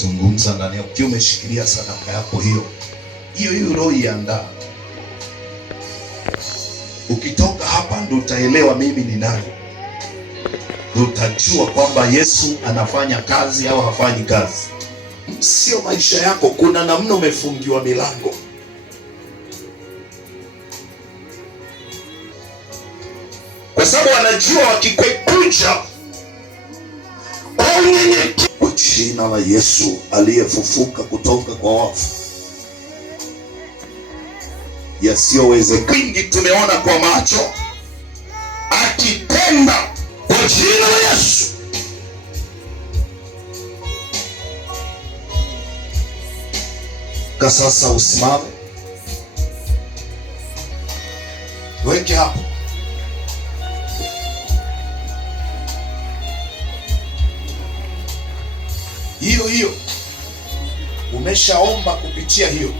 Zungumza ndani yako ukiwa umeshikilia sadaka yako hiyo roho iandaa. Ukitoka hapa ndio utaelewa mimi ni nani. Ndio utajua kwamba Yesu anafanya kazi au hafanyi kazi. Sio maisha yako, kuna namna umefungiwa milango. Kwa sababu wanajua wakikuja kwa unyenyekevu, kwa jina la Yesu aliyefufuka kutoka kwa wafu, yasiyowezekana kwingi tumeona kwa macho akitenda kwa jina la Yesu. Kwa sasa usimame, weke hapo. Hiyo umeshaomba kupitia hiyo.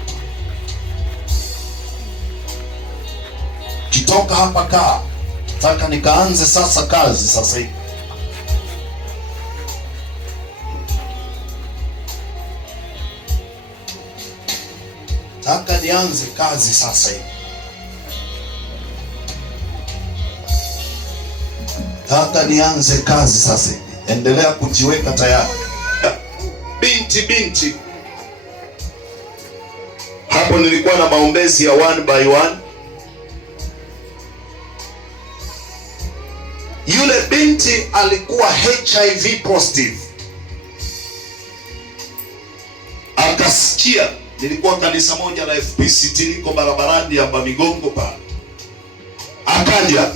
Kitoka hapa kaa, nataka nikaanze sasa kazi sasa hivi. Nataka nianze kazi sasa hivi. Nataka nianze kazi sasa hivi. Endelea kujiweka tayari. Binti hapo nilikuwa na maombezi ya 1 by 1. Yule binti alikuwa HIV positive. Akasikia nilikuwa kanisa moja la FPCT liko barabarani hapa Migongo pale. Akaja.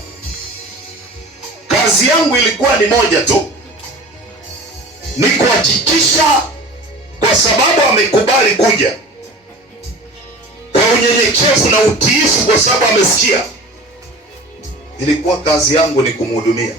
Kazi yangu ilikuwa ni moja tu, ni kuhakikisha, kwa sababu amekubali kuja kwa unyenyekevu na utiifu, kwa sababu amesikia. Ilikuwa kazi yangu ni kumhudumia.